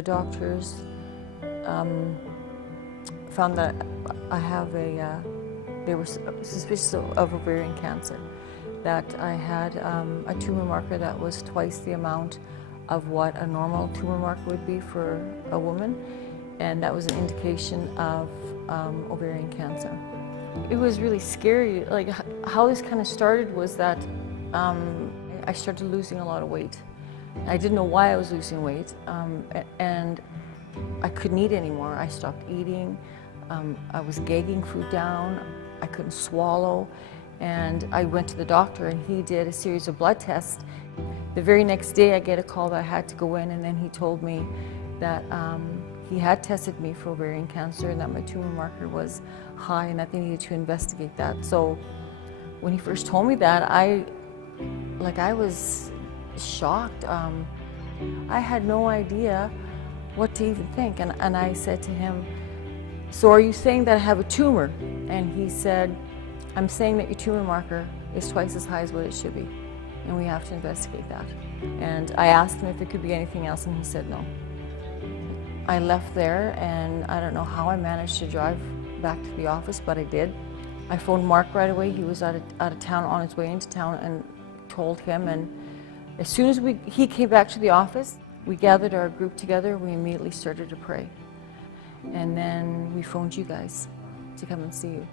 the doctors found that I have they were suspicious of ovarian cancer, that I had a tumor marker that was twice the amount of what a normal tumor marker would be for a woman, and that was an indication of ovarian cancer. It was really scary. Like, how this kind of started was that I started losing a lot of weight. I didn't know why I was losing weight, and I couldn't eat anymore. I stopped eating. I was gagging food down. I couldn't swallow. And I went to the doctor, and he did a series of blood tests. The very next day, I get a call that I had to go in, and then he told me that he had tested me for ovarian cancer and that my tumor marker was high and that they needed to investigate that. So when he first told me that, I was shocked. I had no idea what to even think, and I said to him, "So are you saying that I have a tumor?" And he said, "I'm saying that your tumor marker is twice as high as what it should be, and we have to investigate that." And I asked him if it could be anything else, and he said no. I left there, and I don't know how I managed to drive back to the office, but I did. I phoned Mark right away. He was out of town, on his way into town, and told him. And as soon as he came back to the office, we gathered our group together. We immediately started to pray. And then we phoned you guys to come and see you.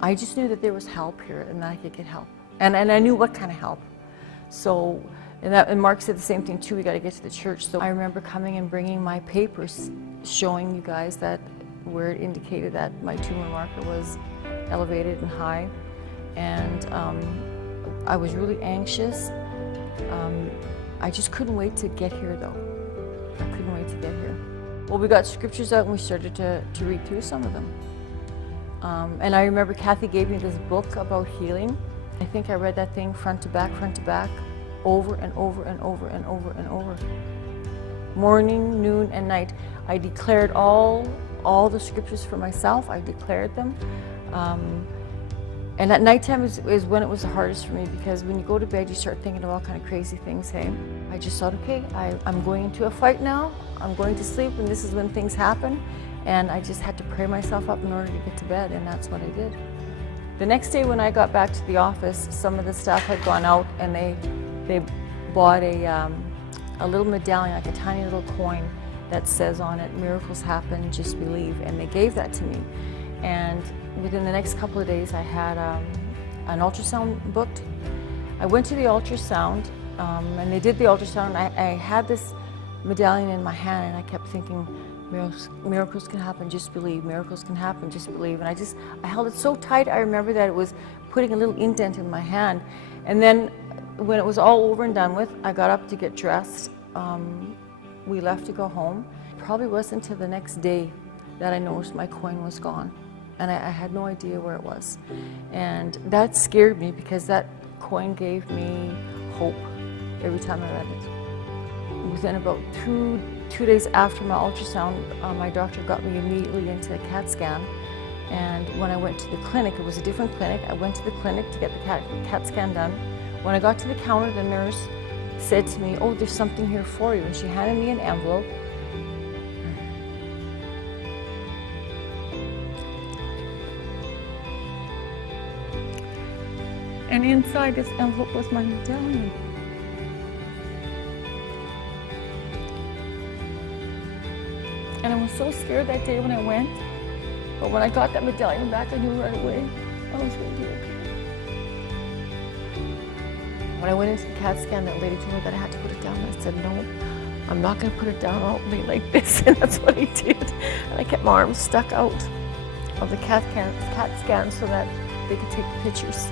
I just knew that there was help here and that I could get help. And I knew what kind of help. So, and Mark said the same thing too, we got to get to the church. So I remember coming and bringing my papers showing you guys that where it indicated that my tumor marker was elevated and high. And I was really anxious. I just couldn't wait to get here though. I couldn't wait to get here. Well, we got scriptures out and we started to read through some of them. And I remember Kathy gave me this book about healing. I think I read that thing front to back, over and over and over and over and over. Morning, noon, and night. I declared all the scriptures for myself. I declared them. And at nighttime is when it was the hardest for me, because when you go to bed, you start thinking of all kind of crazy things, hey? I just thought, okay, I'm going into a fight now. I'm going to sleep, and this is when things happen. And I just had to pray myself up in order to get to bed, and that's what I did. The next day when I got back to the office, some of the staff had gone out and they bought a little medallion, like a tiny little coin that says on it, "Miracles happen, just believe," and they gave that to me. And within the next couple of days, I had an ultrasound booked. I went to the ultrasound, and they did the ultrasound. I had this medallion in my hand, and I kept thinking, miracles can happen, just believe. Miracles can happen, just believe. And I held it so tight. I remember that it was putting a little indent in my hand. And then when it was all over and done with, I got up to get dressed. We left to go home. It probably wasn't until the next day that I noticed my coin was gone. And I had no idea where it was. And that scared me, because that coin gave me hope every time I read it. Within about two days after my ultrasound, my doctor got me immediately into a CAT scan. And when I went to the clinic, it was a different clinic. I went to the clinic to get the CAT scan done. When I got to the counter, the nurse said to me, "Oh, there's something here for you." And she handed me an envelope. And inside this envelope was my medallion. And I was so scared that day when I went. But when I got that medallion back, I knew right away I was going to be okay. When I went into the CAT scan, that lady told me that I had to put it down. I said, "No, I'm not going to put it down. I'll be like this." And that's what I did. And I kept my arms stuck out of the CAT scan so that they could take the pictures.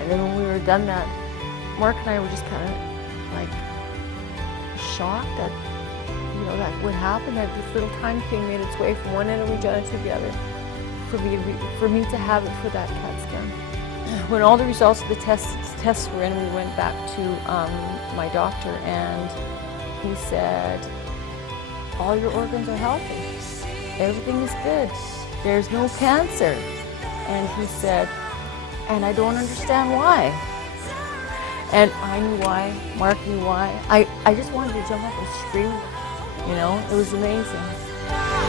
And then when we were done that, Mark and I were just kind of like shocked that, you know, that would happen, that this little tiny thing made its way from one end of Regina to the other, for me to have it for that CAT scan. When all the results of the tests were in, we went back to my doctor, and he said, "All your organs are healthy. Everything is good. There's no cancer." And he said, "And I don't understand why." And I knew why, Mark knew why. I just wanted to jump up and scream You know, it was amazing.